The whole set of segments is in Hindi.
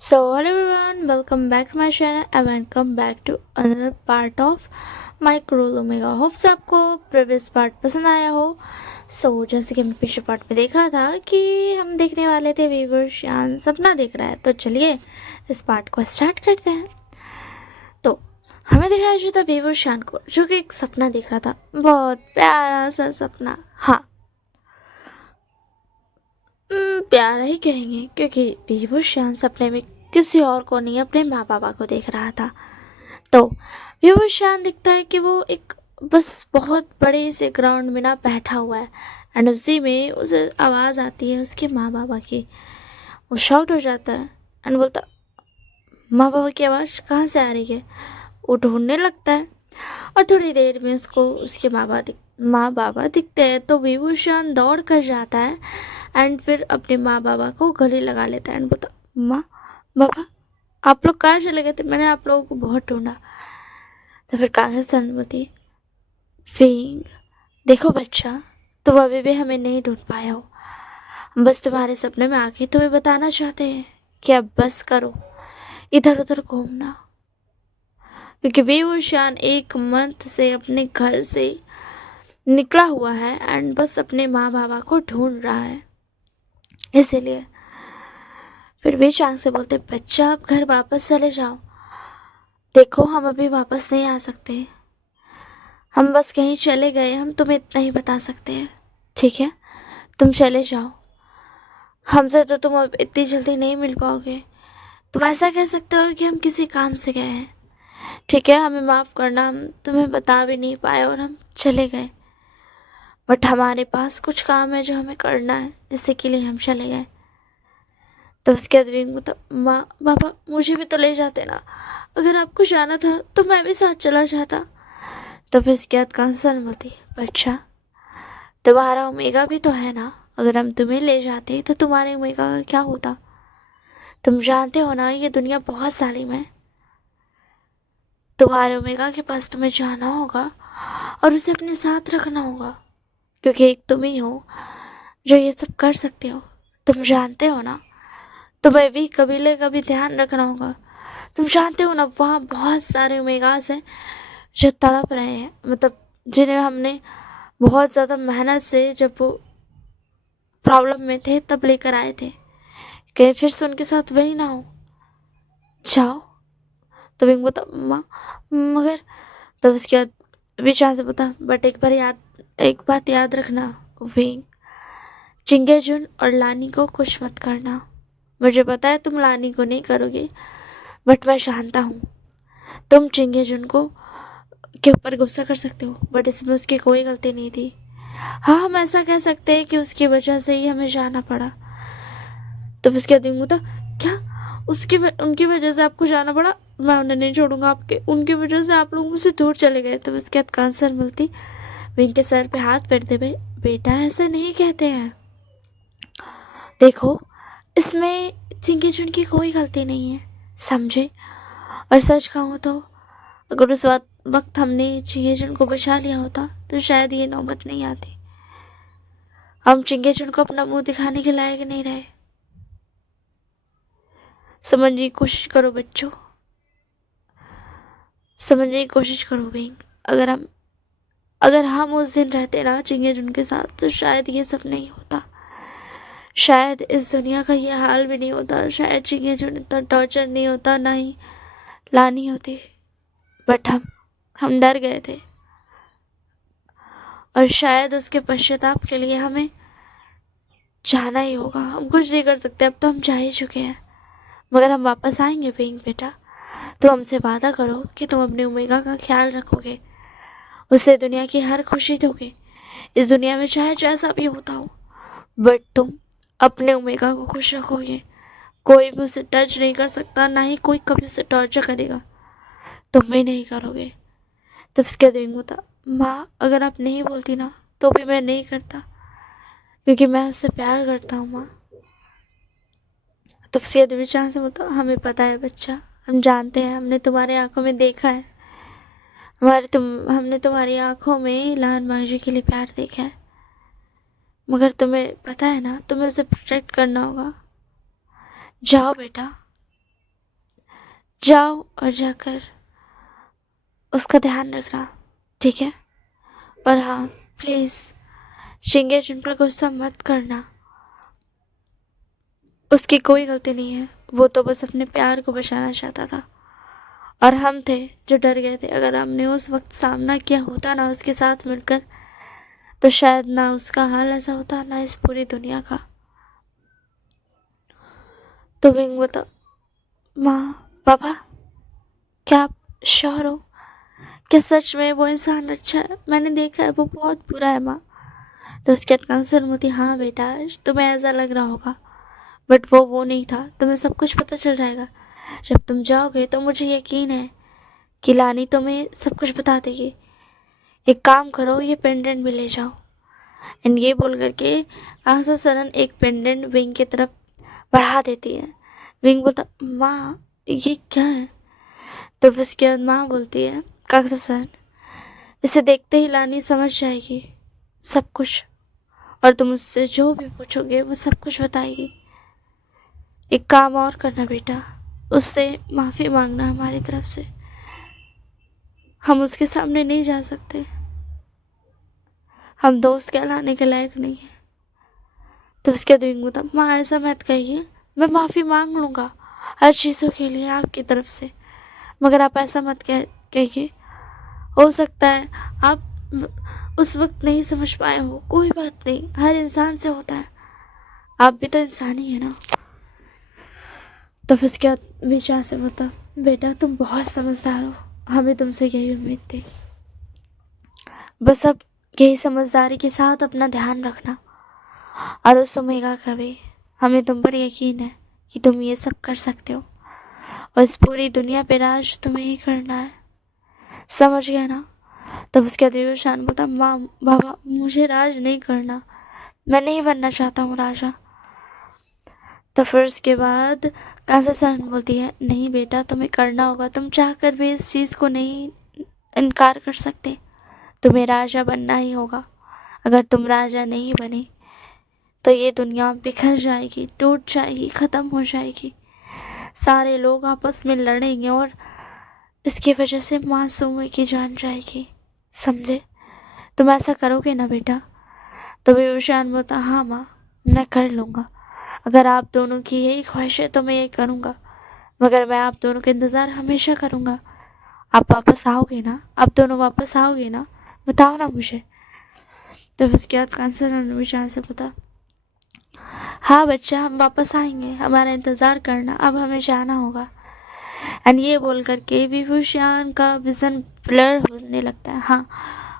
Hello everyone, welcome back to my channel and welcome back to another part of my Cruel Omega. Hopes आपको previous part पसंद आया हो. जैसे कि हमने पिछले पार्ट में देखा था कि हम देखने वाले थे वीवर श्यान सपना देख रहा है. तो चलिए इस पार्ट को स्टार्ट करते हैं. तो हमें दिखाया जो था वीवर श्यान को, जो कि एक सपना देख रहा था. बहुत प्यारा सा सपना. हाँ, प्यारा ही कहेंगे क्योंकि वीवर श्यान सपने में किसी और को नहीं अपने माँ बाबा को देख रहा था. तो वीवर श्यान दिखता है कि वो एक बस बहुत बड़े से ग्राउंड में ना बैठा हुआ है एंड उसी में उसे आवाज़ आती है उसके माँ बाबा की. वो शॉक्ड हो जाता है एंड बोलता, माँ बाबा की आवाज़ कहाँ से आ रही है. वो ढूंढने लगता है और थोड़ी देर में उसको उसके माँ बाबा दिखते हैं. तो वीवर श्यान दौड़ कर जाता है एंड फिर अपने माँ बाबा को गले लगा लेता है एंड बोलता, माँ बाबा आप लोग कहाँ चले गए थे, मैंने आप लोगों को बहुत ढूंढा. तो फिर कागज सन बोलती, फिंग देखो बच्चा, तुम अभी भी हमें नहीं ढूंढ पाए हो. हम बस तुम्हारे सपने में आके तुम्हें बताना चाहते हैं कि अब बस करो इधर उधर घूमना, क्योंकि वीवर श्यान एक मंथ से अपने घर से निकला हुआ है एंड बस अपने माँ बाबा को ढूंढ रहा है. इसीलिए फिर वे चांग से बोलते, बच्चा आप घर वापस चले जाओ. देखो हम अभी वापस नहीं आ सकते, हम बस कहीं चले गए, हम तुम्हें इतना ही बता सकते हैं. ठीक है, तुम चले जाओ, हमसे तो तुम अब इतनी जल्दी नहीं मिल पाओगे. तुम ऐसा कह सकते हो कि हम किसी काम से गए हैं. ठीक है, हमें माफ़ करना, हम तुम्हें बता भी नहीं पाए और हम चले गए, बट हमारे पास कुछ काम है जो हमें करना है, इसी के लिए हम चले गए. तो उसके बाद विंग बोलता, माँ बाबा मुझे भी तो ले जाते ना, अगर आपको जाना था तो मैं भी साथ चला जाता. तो फिर उसके बाद कंसर्न बोलती, बच्चा तुम्हारा ओमेगा भी तो है ना, अगर हम तुम्हें ले जाते तो तुम्हारे ओमेगा का क्या होता. तुम जानते हो ना ये दुनिया बहुत जालिम है. तुम्हारे ओमेगा के पास तुम्हें जाना होगा और उसे अपने साथ रखना होगा, क्योंकि एक तुम ही हो जो ये सब कर सकते हो. तुम जानते हो ना, तुम्हें भी कबीले का भी ध्यान रखना होगा. तुम जानते हो ना वहाँ बहुत सारे ओमेगास हैं जो तड़प रहे हैं, मतलब जिन्हें हमने बहुत ज़्यादा मेहनत से जब वो प्रॉब्लम में थे तब लेकर आए थे. कहीं फिर से उनके साथ वही ना हो. जाओ. तो विंग बता, माँ मगर. तब उसके बाद विचार से बता, बट एक बात याद रखना विंग, चिंगेजुन और लानी को कुछ मत करना. मुझे पता है तुम लानी को नहीं करोगे, बट मैं जानता हूँ तुम चिंगेजुन को के ऊपर गुस्सा कर सकते हो, बट इसमें उसकी कोई गलती नहीं थी. हाँ, हम ऐसा कह सकते हैं कि उसकी वजह से ही हमें जाना पड़ा. तब उसके बाद विंग बता, क्या उनकी वजह से आपको जाना पड़ा. मैं उन्हें नहीं छोड़ूंगा, आपके उनकी वजह से आप लोग मुझसे दूर चले गए. तब उसके बाद कांसर मिलती विंग के सर पे हाथ फेरते हुए, बेटा ऐसा नहीं कहते हैं. देखो इसमें चिंकी चुनकी कोई गलती नहीं है, समझे. और सच कहूँ तो अगर उस वक्त हमने चिंगेचुन को बचा लिया होता तो शायद ये नौबत नहीं आती. हम चिंगेचुन को अपना मुंह दिखाने के लायक नहीं रहे. समझने की कोशिश करो बच्चों, समझने की कोशिश करो विंग. अगर हम उस दिन रहते ना चिंगेचुन के साथ तो शायद ये सब नहीं होता. शायद इस दुनिया का ये हाल भी नहीं होता. शायद चिंगेचुन इतना टॉर्चर नहीं होता, ना ही लानी होती. बट हम डर गए थे और शायद उसके पश्चाताप के लिए हमें जाना ही होगा. हम कुछ नहीं कर सकते, अब तो हम जा ही चुके हैं, मगर हम वापस आएंगे पिंक बेटा. तो हमसे वादा करो कि तुम अपने ओमेगा का ख्याल रखोगे, उसे दुनिया की हर खुशी दोगे. इस दुनिया में चाहे जैसा भी होता हो, बट तुम अपने ओमेगा को खुश रखोगे. कोई भी उसे टच नहीं कर सकता, ना ही कोई कभी उसे टॉर्चर करेगा. तुम भी नहीं करोगे. तब उसके दिन होता, माँ अगर आप नहीं बोलती ना तो भी मैं नहीं करता, क्योंकि मैं उससे प्यार करता हूँ माँ. तब उसके विचार से बोलता, हमें पता है बच्चा, हम जानते हैं, हमने तुम्हारे आंखों में देखा है, हमने तुम्हारी आंखों में लान मांझी के लिए प्यार देखा है. मगर तुम्हें पता है ना, तुम्हें उसे प्रोटेक्ट करना होगा. जाओ बेटा, जाओ और जाकर उसका ध्यान रखना, ठीक है? और हाँ, प्लीज़ शिंगे जिन पर गुस्सा मत करना, उसकी कोई गलती नहीं है, वो तो बस अपने प्यार को बचाना चाहता था और हम थे जो डर गए थे। अगर हमने उस वक्त सामना किया होता ना उसके साथ मिलकर, तो शायद ना उसका हाल ऐसा होता, ना इस पूरी दुनिया का। तो विंग बता, माँ पापा, क्या आप श्योर हो? क्या सच में वो इंसान अच्छा है? मैंने देखा है वो बहुत बुरा है माँ। तो उसके बाद कंसर्न होती, हाँ बेटा, तुम्हें ऐसा लग रहा होगा, बट वो नहीं था। तुम्हें सब कुछ पता चल जाएगा जब तुम जाओगे, तो मुझे यकीन है कि लानी तुम्हें सब कुछ बता देगी। एक काम करो, ये पेंडेंट भी ले जाओ। एंड ये बोल करके आशा सरन एक पेंडेंट विंग की तरफ बढ़ा देती है। विंग बोलता, माँ ये क्या है? तो उसके बाद माँ बोलती है, काका सरन, इसे देखते ही लानी समझ जाएगी सब कुछ, और तुम उससे जो भी पूछोगे वो सब कुछ बताएगी। एक काम और करना बेटा, उससे माफ़ी मांगना हमारी तरफ से। हम उसके सामने नहीं जा सकते, हम दोस्त कहलाने के लायक नहीं हैं। तो उसके दिन होता, माँ ऐसा मत कहिए, मैं माफ़ी मांग लूँगा हर चीज़ों के लिए आपकी तरफ से, मगर आप ऐसा मत कहिए। हो सकता है आप उस वक्त नहीं समझ पाए हो, कोई बात नहीं, हर इंसान से होता है, आप भी तो इंसान ही है ना। तो फिर उसके बाद विचार से बता, बेटा तुम बहुत समझदार हो, हमें तुमसे यही उम्मीद थी। बस अब यही समझदारी के साथ अपना ध्यान रखना, और उस सुमेगा का भी हमें तुम पर यकीन है कि तुम ये सब कर सकते हो, और इस पूरी दुनिया पे राज तुम्हें ही करना है, समझ गया ना? तब उसके बाद शान बोलता, माँ बाबा मुझे राज नहीं करना, मैं नहीं बनना चाहता हूँ राजा। तो फिर उसके बाद कांसा सरन बोलती है, नहीं बेटा तुम्हें करना होगा, तुम चाह कर भी इस चीज़ को नहीं इनकार कर सकते, तुम्हें राजा बनना ही होगा। अगर तुम राजा नहीं बने तो ये दुनिया बिखर जाएगी, टूट जाएगी, ख़त्म हो जाएगी, सारे लोग आपस में लड़ेंगे और इसकी वजह से मासूम की जान जाएगी, समझे? तुम ऐसा करोगे ना बेटा? तो विभूषण बोलता, हाँ माँ मैं कर लूँगा, अगर आप दोनों की यही ख्वाहिश है तो मैं ये करूँगा, मगर मैं आप दोनों का इंतज़ार हमेशा करूँगा। आप वापस आओगे ना? आप दोनों वापस आओगे ना? बताओ ना मुझे। तो उसके बाद कांसर और विशाल से बोला, हाँ बच्चा हम वापस आएंगे, हमारा इंतज़ार करना, अब हमें जाना होगा। एंड ये बोल करके विभूषण का विज़न ब्लर होने लगता है। हाँ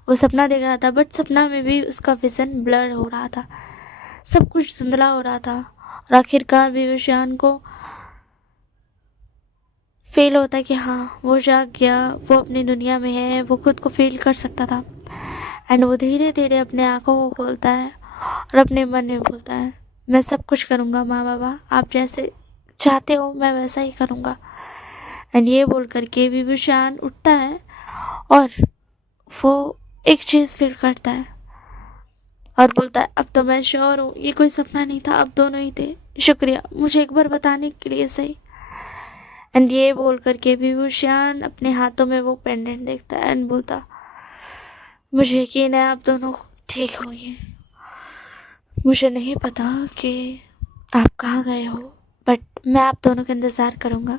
वो सपना देख रहा था, बट सपना में भी उसका विज़न ब्लर हो रहा था, सब कुछ धुंधला हो रहा था, और आखिरकार विभूषण को फील होता है कि हाँ वो जाग गया, वो अपनी दुनिया में है, वो खुद को फील कर सकता था। एंड वो धीरे धीरे अपने आँखों को खोलता है और अपने मन में बोलता है, मैं सब कुछ करूँगा माँ बाबा, आप जैसे चाहते हो मैं वैसा ही करूँगा। एंड ये बोल करके विभूषण उठता है और वो एक चीज़ फील करता है और बोलता है, अब तो मैं श्योर हूँ ये कोई सपना नहीं था, अब दोनों ही थे, शुक्रिया मुझे एक बार बताने के लिए सही। एंड ये बोल करके विभूषण अपने हाथों में वो पेंडेंट देखता है एंड बोलता, मुझे यकीन है आप दोनों ठीक होंगे। मुझे नहीं पता कि आप कहाँ गए हो, बट मैं आप दोनों का इंतज़ार करूँगा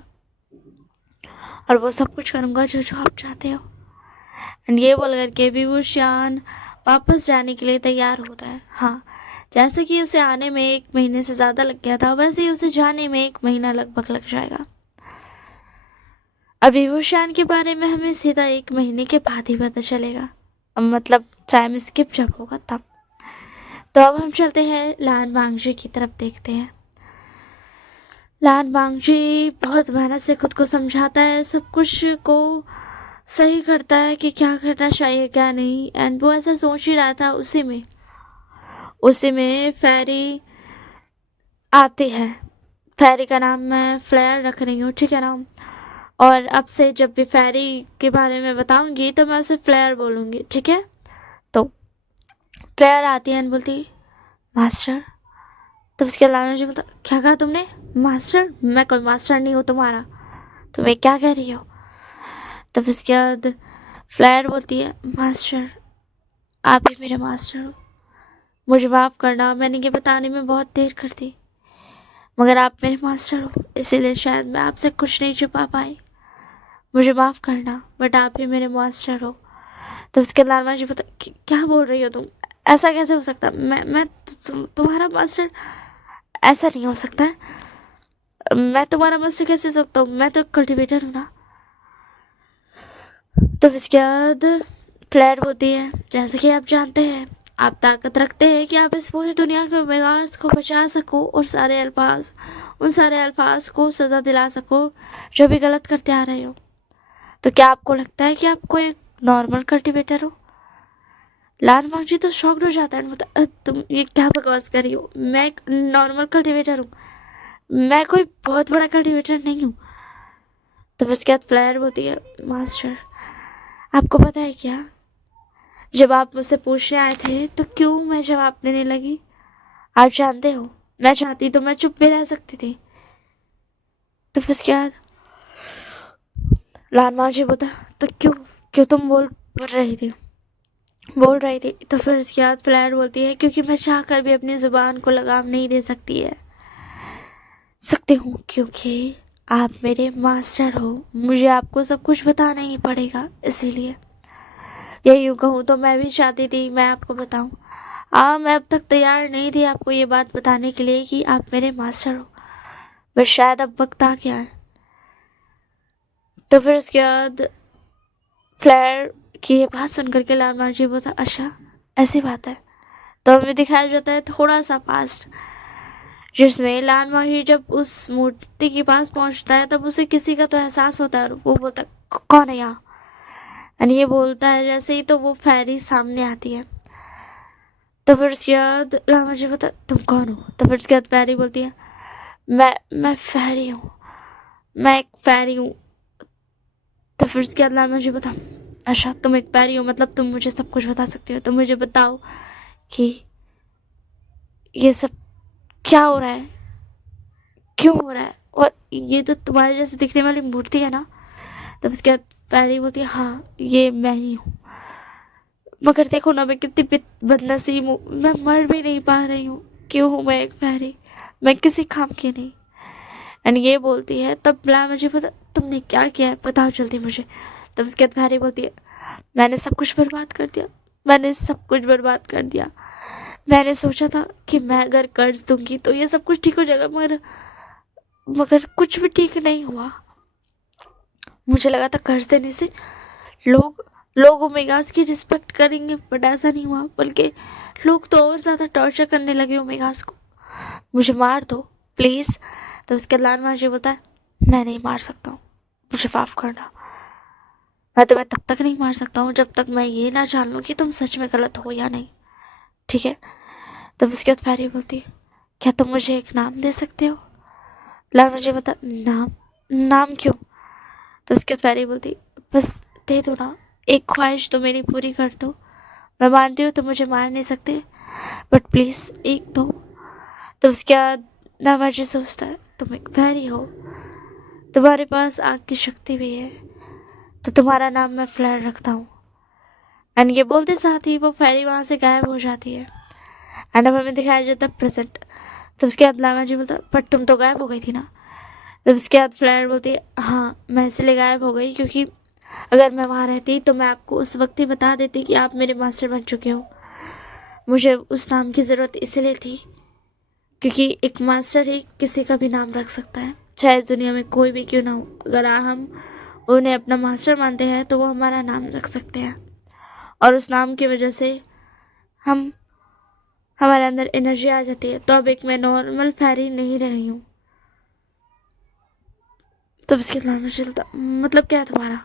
और वो सब कुछ करूँगा जो जो आप चाहते हो। एंड ये बोल करके विभूषण वापस जाने के लिए तैयार होता है। हाँ जैसे कि उसे आने में 1 महीने से ज़्यादा लग गया था, वैसे ही उसे जाने में 1 महीना लगभग लग जाएगा। अब विभूषण के बारे में हमें सीधा 1 महीने के बाद ही पता चलेगा, अब मतलब टाइम स्किप जब होगा तब। तो अब हम चलते हैं लान वांगजी की तरफ, देखते हैं। लान वांगजी बहुत मेहनत से खुद को समझाता है, सब कुछ को सही करता है कि क्या करना चाहिए क्या नहीं। एंड वो ऐसा सोच ही रहा था, उसी में फेरी आती है। फेरी का नाम मैं फ्लेयर रख रही हूँ, ठीक है ना? और अब से जब भी फेरी के बारे में बताऊंगी तो मैं उसे फ्लेयर बोलूँगी, ठीक है? तो फ्लेयर आती है एंड बोलती, मास्टर। तो उसके अलावा मुझे बोलता, क्या कहा तुमने? मास्टर? मैं कोई मास्टर नहीं हूँ तुम्हारा, तुम ये क्या कह रही हो? तब इसके बाद फ्लेयर बोलती है, मास्टर, आप ही मेरे मास्टर हो, मुझे माफ़ करना, मैंने ये बताने में बहुत देर कर दी, मगर आप मेरे मास्टर हो, इसीलिए शायद मैं आपसे कुछ नहीं छुपा पाई, मुझे माफ़ करना, बट आप ही मेरे मास्टर हो। तो उसके लालमा जी बता, क्या बोल रही हो तुम? ऐसा कैसे हो सकता? मैं तुम्हारा मास्टर? ऐसा नहीं हो सकता है, मैं तुम्हारा मास्टर कैसे हो सकता हूँ? मैं तो कल्टीवेटर हूँ ना। तो इसके बाद फ्लैट होती है, जैसे कि आप जानते हैं, आप ताकत रखते हैं कि आप इस पूरी दुनिया के मेगास को बचा सको और उन सारे अल्फाज को सज़ा दिला सको जो भी गलत करते आ रहे हो। तो क्या आपको लगता है कि आपको एक नॉर्मल कल्टीवेटर हो? लाल मांझी तो शॉक्ड हो जाता है, मतलब तुम ये क्या बकवास कर रही हो? मैं एक नॉर्मल कल्टीवेटर हूँ, मैं कोई बहुत बड़ा कल्टीवेटर नहीं हूँ। तो उसके बाद फ्लायर बोलती है, मास्टर, आपको पता है क्या, जब आप मुझसे पूछने आए थे तो क्यों मैं जवाब देने लगी? आप जानते हो, मैं चाहती तो मैं चुप भी रह सकती थी। तो फिर उसके बाद लाल मांझी बोलता, तो क्यों क्यों तुम बोल रही थी? तो फिर उसके बाद फ्लायर बोलती है, क्योंकि मैं चाह कर भी अपनी ज़ुबान को लगाम नहीं दे सकती हूँ, क्योंकि आप मेरे मास्टर हो, मुझे आपको सब कुछ बताना ही पड़ेगा। इसीलिए या यूँ कहूँ तो मैं भी चाहती थी मैं आपको बताऊँ, मैं अब तक तैयार नहीं थी आपको ये बात बताने के लिए कि आप मेरे मास्टर हो, बस शायद अब वक्त आ गया है। तो फिर उसके बाद फ्लेयर की ये बात सुन करके लाल मार्जी बोलता, अच्छा ऐसी बात है। तो हमें दिखाया जाता है थोड़ा सा पास्ट, जिसमें लाल मार्जी जब उस मूर्ति के पास पहुंचता है तब उसे किसी का तो एहसास होता है और वो बोलता है, कौन है यहाँ?" और ये बोलता है जैसे ही तो वो फैरी सामने आती है। तो फिर उसके बाद लामा जी बोलता, तुम कौन हो? तो फिर उसके बाद फैरी बोलती है, मैं फैरी हूँ, मैं एक फैरी हूँ। तो फिर उसके बाद लामा जी बता, अच्छा तुम एक फैरी हो, मतलब तुम मुझे सब कुछ बता सकते हो, तो मुझे बताओ कि ये सब क्या हो रहा है, क्यों हो रहा है, और ये तो तुम्हारे जैसे दिखने वाली मूर्ति है ना? तब उसके बाद फैरी बोलती है, हाँ ये मैं ही हूँ, मगर देखो ना मैं कितनी बदनसीब हूँ, मैं मर भी नहीं पा रही हूँ, क्यों हूँ मैं एक फैरी, मैं किसी काम की नहीं। एंड ये बोलती है, तब बुलाया, मुझे पता तुमने क्या किया है, बताओ जल्दी मुझे। तब उसके बाद फैरी बोलती है, मैंने सब कुछ बर्बाद कर दिया, मैंने सब कुछ बर्बाद कर दिया। मैंने सोचा था कि मैं अगर कर्ज दूंगी तो ये सब कुछ ठीक हो जाएगा, मगर कुछ भी ठीक नहीं हुआ। मुझे लगा था कर्ज देने से लोग लोग ओमेगास की रिस्पेक्ट करेंगे, बट ऐसा नहीं हुआ, बल्कि लोग तो और ज़्यादा टॉर्चर करने लगे ओमेगास को। मुझे मार दो प्लीज़। तो उसके लाल मुझे बोलता है, मैं नहीं मार सकता हूँ, मुझे माफ़ करना, मैं तुम्हें तब तक नहीं मार सकता हूँ जब तक मैं ये ना जान लूँ कि तुम सच में गलत हो या नहीं, ठीक है? तब उसके बाद फैरी बोलती है, क्या तुम मुझे एक नाम दे सकते हो? लाल मुझे बता, नाम? नाम क्यों? तो उसके बाद फैरी बोलती, बस दे दो ना, एक ख्वाहिश तो मेरी पूरी कर दो, मैं मानती हूँ तुम मुझे मार नहीं सकते, बट प्लीज़ एक दो। तो उसके बाद नामाजी सोचता है, तुम एक फैरी हो, तुम्हारे पास आग की शक्ति भी है, तो तुम्हारा नाम मैं फ्लेयर रखता हूँ। एंड ये बोलते साथ ही वो फैरी वहाँ से गायब हो जाती है। एंड अब हमें दिखाया जाता है प्रेजेंट। तो उसके बाद लामा जी बोलता, बट तुम तो गायब हो गई थी ना? तो उसके बाद फ्लेयर बोलती है, हाँ मैं इसलिए गायब हो गई क्योंकि अगर मैं वहाँ रहती तो मैं आपको उस वक्त ही बता देती कि आप मेरे मास्टर बन चुके हो। मुझे उस नाम की ज़रूरत इसलिए थी क्योंकि एक मास्टर ही किसी का भी नाम रख सकता है, चाहे इस दुनिया में कोई भी क्यों ना हो। अगर हम उन्हें अपना मास्टर मानते हैं तो वो हमारा नाम रख सकते हैं, और उस नाम की वजह से हम हमारे अंदर एनर्जी आ जाती है। तो अब एक मैं नॉर्मल फैरी नहीं रही हूँ। तब उसके बाद मुझे चलता, मतलब क्या है तुम्हारा?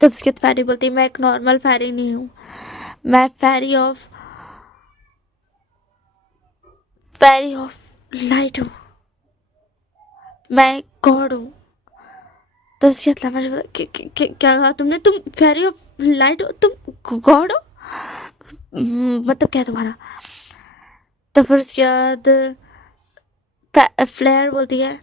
तब उसके बाद फैरी बोलती, मैं एक नॉर्मल फैरी नहीं हूँ, मैं फैरी ऑफ लाइट हूँ, मैं गॉड हूँ। तो उसके बाद मुझे बोला, क्या कहा तुमने? तुम फेरी ऑफ लाइट हो, तुम गॉड हो? मतलब क्या है तुम्हारा? तो फिर उसके बाद फ्लेयर बोलती है,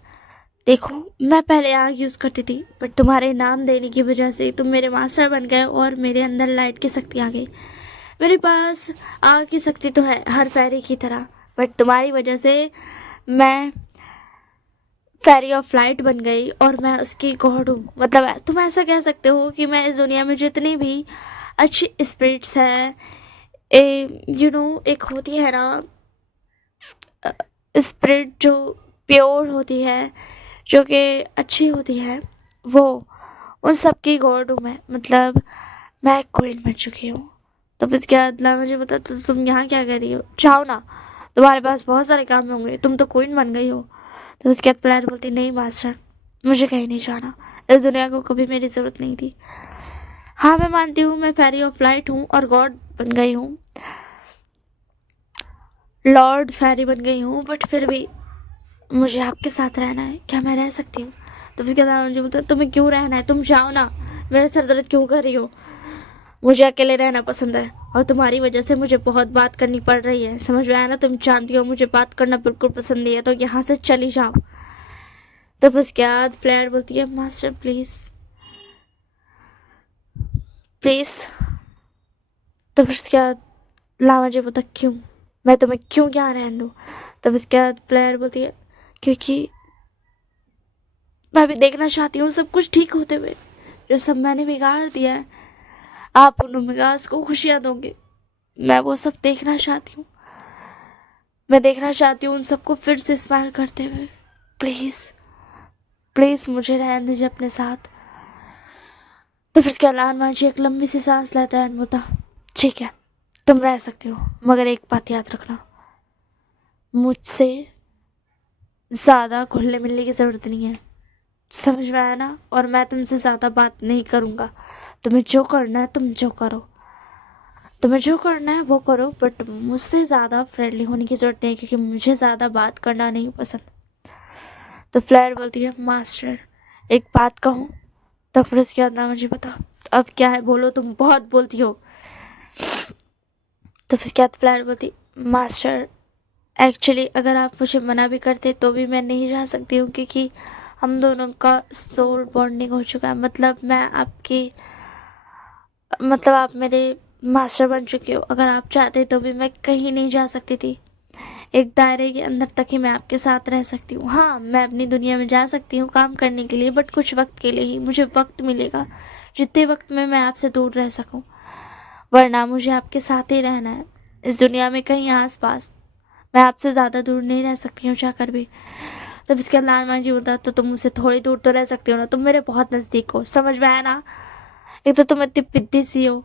देखो, मैं पहले आग यूज़ करती थी, बट तुम्हारे नाम देने की वजह से तुम मेरे मास्टर बन गए और मेरे अंदर लाइट की शक्ति आ गई। मेरे पास आग की शक्ति तो है हर फेरी की तरह, बट तुम्हारी वजह से मैं फेरी ऑफ लाइट बन गई और मैं उसकी गॉड हूँ। मतलब तुम ऐसा कह सकते हो कि मैं इस दुनिया में जितनी भी अच्छी स्पिरिट्स हैं, एक होती है ना स्पिरिट जो प्योर होती है, जो कि अच्छी होती है, वो उन सब की गॉड हूँ मैं। मतलब मैं एक क्वीन बन चुकी हूँ। तब इसके बाद मुझे बता, तुम यहाँ क्या कर रही हो? जाओ ना, तुम्हारे पास बहुत सारे काम होंगे, तुम तो क्वीन बन गई हो। तो उसके बाद फ्लैर बोलती, नहीं मास्टर, मुझे कहीं नहीं जाना, इस दुनिया को कभी मेरी ज़रूरत नहीं थी। हाँ मैं मानती हूँ मैं फेरी ऑफ लाइट हूँ और गॉड बन गई हूँ, लॉर्ड फेरी बन गई हूँ, बट फिर भी मुझे आपके साथ रहना है, क्या मैं रह सकती हूँ? तो उसके बाद मुझे बोलता, तुम्हें क्यों रहना है? तुम जाओ ना, मेरा सर दर्द क्यों कर रही हो? मुझे अकेले रहना पसंद है और तुम्हारी वजह से मुझे बहुत बात करनी पड़ रही है, समझ में आया ना? तुम जानती हो मुझे बात करना बिल्कुल पसंद नहीं है, तो यहाँ से चली जाओ। तो बस क्या फ्लैर बोलती है, मास्टर प्लीज़ प्लीज़। तो फिर क्या लावा जी बोलता, क्यों, मैं तुम्हें क्यों क्या रहने दूँ? तब इसके बाद फ्लैर बोलती है, क्योंकि मैं भी देखना चाहती हूँ सब कुछ ठीक होते हुए, जो सब मैंने बिगाड़ दिया है। आप उन मिगास को खुशियाँ दोगे, मैं वो सब देखना चाहती हूँ। मैं देखना चाहती हूँ उन सबको फिर से स्माइल करते हुए। प्लीज़ प्लीज़ मुझे रहने दीजिए अपने साथ। तो फिर उसके अलान मांझी एक लंबी सी सांस लेता है और बोलता, ठीक है तुम रह सकती हो, मगर एक बात याद रखना, मुझसे ज़्यादा घुलने मिलने की ज़रूरत नहीं है, समझ में आया ना? और मैं तुमसे ज़्यादा बात नहीं करूँगा, तुम्हें जो करना है तुम जो करो, तुम्हें जो करना है वो करो, बट मुझसे ज़्यादा फ्रेंडली होने की ज़रूरत नहीं है, क्योंकि मुझे ज़्यादा बात करना नहीं पसंद। तो फ्लेयर बोलती है, मास्टर एक बात कहूँ? तो फिर उसके बाद ना मुझे बता, अब क्या है बोलो, तुम बहुत बोलती हो। तो फिर उसके बाद फ्लेयर बोलती, मास्टर एक्चुअली अगर आप मुझे मना भी करते तो भी मैं नहीं जा सकती हूँ, क्योंकि हम दोनों का सोल बॉन्डिंग हो चुका है। मतलब मैं आपकी, मतलब आप मेरे मास्टर बन चुके हो, अगर आप चाहते तो भी मैं कहीं नहीं जा सकती थी, एक दायरे के अंदर तक ही मैं आपके साथ रह सकती हूँ। हाँ मैं अपनी दुनिया में जा सकती हूँ काम करने के लिए, बट कुछ वक्त के लिए ही, मुझे वक्त मिलेगा जितने वक्त में मैं आपसे दूर रह सकूँ, वरना मुझे आपके साथ ही रहना है इस दुनिया में, कहीं आस पास। मैं आपसे ज़्यादा दूर नहीं रह सकती हूँ चाहकर भी। तब इसके बाद नारायण जी बोलता, तो तुम मुझसे थोड़ी दूर तो रह सकती हो ना, तुम मेरे बहुत नज़दीक हो, समझ में आया ना? एक तो तुम इतनी पिद्दी सी हो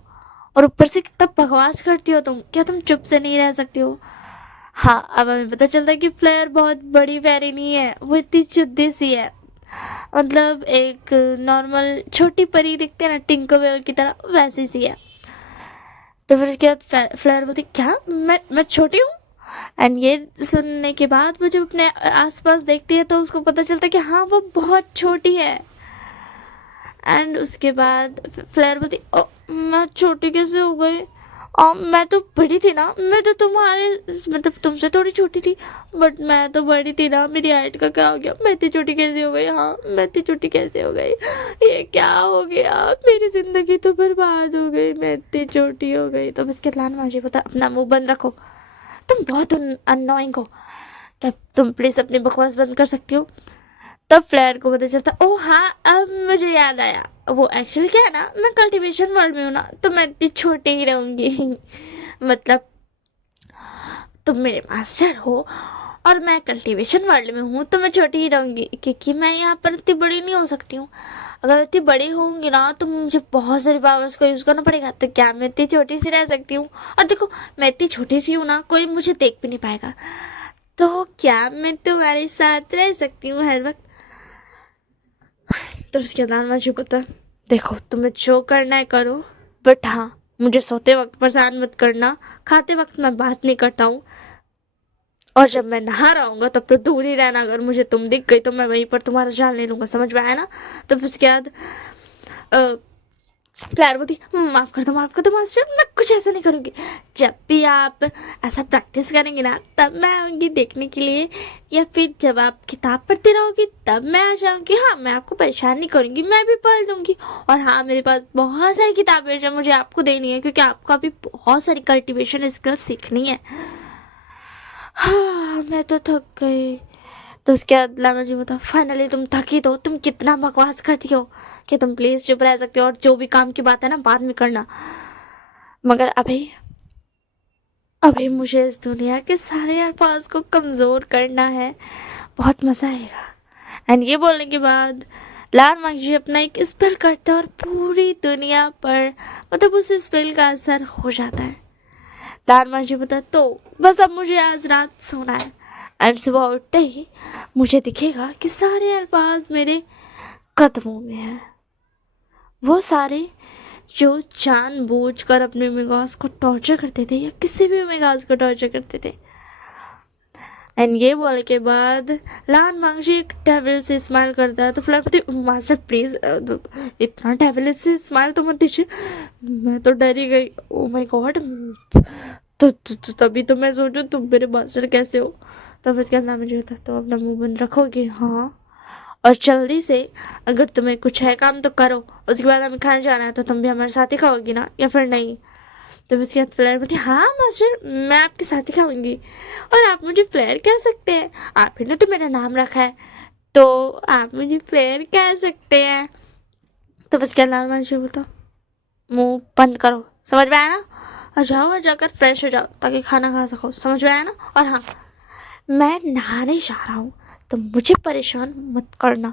और ऊपर से कितना बकवास करती हो तुम, क्या तुम चुप से नहीं रह सकती हो? हाँ अब हमें पता चलता है कि फ्लेयर बहुत बड़ी फेरी नहीं है, वो इतनी चुद्दी सी है। मतलब एक नॉर्मल छोटी परी दिखती है ना टिंकरबेल की तरह, वैसी सी है। तो फिर उसके बाद फ्लेयर बोलती, क्या मैं छोटी हूँ? एंड ये सुनने के बाद वो जब अपने आसपास देखती है तो उसको पता चलता है कि हाँ वो बहुत छोटी है। एंड उसके बाद फ्लेयर बोलती, ओ मैं छोटी कैसे हो गई? मैं तो बड़ी थी ना, मैं तो तुम्हारे, मतलब तुमसे थोड़ी छोटी थी, बट मैं तो बड़ी थी ना, मेरी हाइट का क्या हो गया? मैं इतनी छोटी कैसे हो गई? हाँ मैं इतनी छोटी कैसे हो गई? ये क्या हो गया? मेरी ज़िंदगी तो बर्बाद हो गई, मैं इतनी छोटी हो गई। तो इसके लान मुझे पता, अपना मुंह बंद रखो, तुम बहुत अननोइंग हो, क्या तुम प्लीज़ अपनी बकवास बंद कर सकती हो? तब फ्लेयर को पता चलता, ओ हाँ अब मुझे याद आया, वो एक्चुअली क्या है ना, मैं कल्टीवेशन वर्ल्ड में हूँ ना, तो मैं इतनी छोटी ही रहूँगी। मतलब तुम मेरे मास्टर हो और मैं कल्टीवेशन वर्ल्ड में हूँ, तो मैं छोटी ही रहूँगी, क्योंकि मैं यहाँ पर इतनी बड़ी नहीं हो सकती हूँ। अगर इतनी बड़ी होंगी ना तो मुझे बहुत सारी पावर्स का यूज़ करना पड़ेगा, तो क्या मैं इतनी छोटी सी रह सकती हूँ? और देखो मैं इतनी छोटी सी हूँ ना, कोई मुझे देख भी नहीं पाएगा, तो क्या मैं तुम्हारे साथ रह सकती हूँ हर वक्त? तो उसके बाद मुझे पता, देखो तुम्हें जो करना है करो, बट हाँ मुझे सोते वक्त परेशान मत करना, खाते वक्त मैं बात नहीं करता हूँ, और जब मैं नहा रहा हूँ तब तो दूर ही रहना, अगर मुझे तुम दिख गई तो मैं वहीं पर तुम्हारा जान ले लूँगा, समझ में आया ना? तो उसके बाद प्यार बोलती, माफ़ कर दो मास्टर, मैं कुछ ऐसा नहीं करूँगी। जब भी आप ऐसा प्रैक्टिस करेंगे ना तब मैं आऊँगी देखने के लिए, या फिर जब आप किताब पढ़ते रहोगे तब मैं आ जाऊँगी। हाँ, मैं आपको परेशान नहीं करूँगी, मैं भी पढ़ लूँगी। और हाँ, मेरे पास बहुत सारी किताबें हैं जो मुझे आपको देनी है, क्योंकि आपको अभी बहुत सारी कल्टीवेशन स्किल्स सीखनी है। हाँ, मैं तो थक गई। तो उसके बाद लामा जी बता, फाइनली तुम थकी तो तुम कितना बकवास करती हो कि तुम प्लीज चुप रह सकते हो और जो भी काम की बात है ना बाद में करना, मगर अभी अभी मुझे इस दुनिया के सारे अल्फाज को कमज़ोर करना है। बहुत मज़ा आएगा। एंड ये बोलने के बाद लाल मांगजी अपना एक स्पेल करता है और पूरी दुनिया पर मतलब उस स्पेल का असर हो जाता है। लाल मांगजी बता, तो बस अब मुझे आज रात सोना है। एंड सुबह उठते ही मुझे दिखेगा कि सारे अल्फाज मेरे कदमों में हैं। वो सारे जो जानबूझकर अपने मिगास को टॉर्चर करते थे या किसी भी मिगास को टॉर्चर करते थे। एंड ये बोलने के बाद लान मांगजी एक डेविल से स्माइल करता है। तो फ्लैट बोलती, मास्टर प्लीज इतना डेविल से स्माइल तो मत दीजिए, मैं तो डर ही गई। Oh my God. तभी तो मैं सोचूं तुम मेरे मास्टर कैसे हो। तो फिर उसके बाद मुझे होता, तो अपना मुंह बंद रखोगे? हाँ, और जल्दी से अगर तुम्हें कुछ है काम तो करो, उसके बाद हमें खाने जाना है तो तुम भी हमारे साथ ही खाओगी ना, या फिर नहीं? तो उसके बाद फ्लेयर बोलती, हाँ मास्टर, मैं आपके साथ ही खाऊंगी। और आप मुझे फ्लेयर कह सकते हैं, आप ही ने तो मेरा नाम रखा है, तो आप मुझे फ्लेयर कह सकते हैं। तो उसके बाद मास्टर बोलता, मुंह बंद करो, समझ में आया ना? और जाओ और जाकर फ्रेश हो जाओ ताकि खाना खा सको, समझ में आया ना? और हाँ, मैं नहाने जा रहा हूँ तो मुझे परेशान मत करना।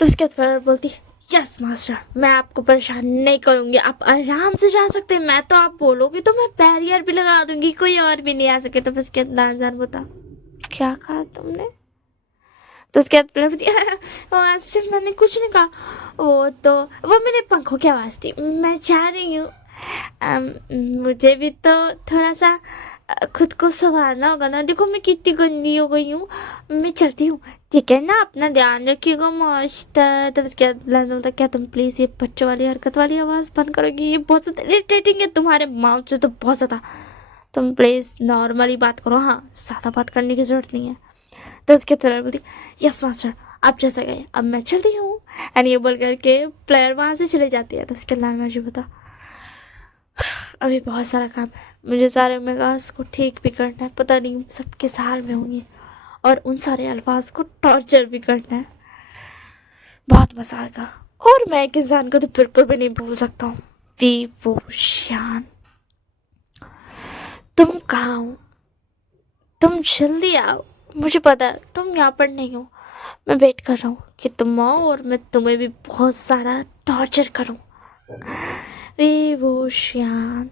तो उसके बाद फ्लेयर बोलती, यस मास्टर, मैं आपको परेशान नहीं करूंगी, आप आराम से जा सकते हैं। मैं तो आप बोलोगे तो मैं बैरियर भी लगा दूंगी, कोई और भी नहीं आ सके। तो फिर उसके बाद लाजान बोता, क्या कहा तुमने? तो उसके बाद मास्टर मैंने कुछ नहीं कहा, वो मेरे पंखों की आवाज़ थी, मैं जा रही हूँ। मुझे भी तो थोड़ा सा खुद को संभालना होगा ना, देखो मैं कितनी गंदी हो गई हूँ। मैं चलती हूँ, ठीक है ना? अपना ध्यान रखिएगा मास्टर। तब इसके बाद बोलता, क्या तुम प्लीज़ ये बच्चों वाली हरकत वाली आवाज़ बंद करोगी? ये बहुत ज़्यादा इरिटेटिंग है तुम्हारे माउथ से, तो बहुत ज़्यादा। तुम प्लीज़ नॉर्मली बात करो, हाँ, ज़्यादा बात करने की ज़रूरत नहीं है। तो उसके तरह बोलती, यस मास्टर, आप जैसा गए, अब मैं चलती हूँ। एंड ये बोल करके प्लेयर वहाँ से चले जाती है। तो उसके लाल माजी बता, अभी बहुत सारा काम है, मुझे सारे मेगास को ठीक भी करना है, पता नहीं सबके साल में होंगे, और उन सारे अल्फाज को टॉर्चर भी करना है। बहुत मजा आएगा, और मैं एक इंसान को तो बिल्कुल भी नहीं भूल सकता हूँ, विवोशियान। तुम कहाँ हो? तुम जल्दी आओ, मुझे पता है तुम यहाँ पर नहीं हो। मैं वेट कर रहा हूँ कि तुम आओ और मैं तुम्हें भी बहुत सारा टॉर्चर करूँ, विवोशियान।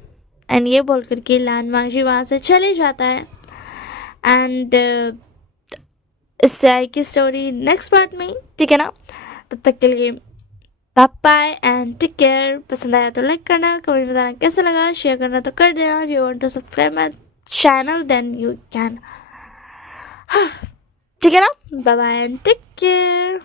एंड ये बोल करके लान मांझी वहाँ से चले जाता है। एंड इससे आएगी स्टोरी नेक्स्ट पार्ट में, ठीक है ना? तब तक के लिए bye bye and take care. पसंद आया तो लाइक करना, कमेंट में बताना कैसा लगा, शेयर करना तो कर देना। If you want to subscribe my channel then you can. ठीक है ना? Bye bye and take care.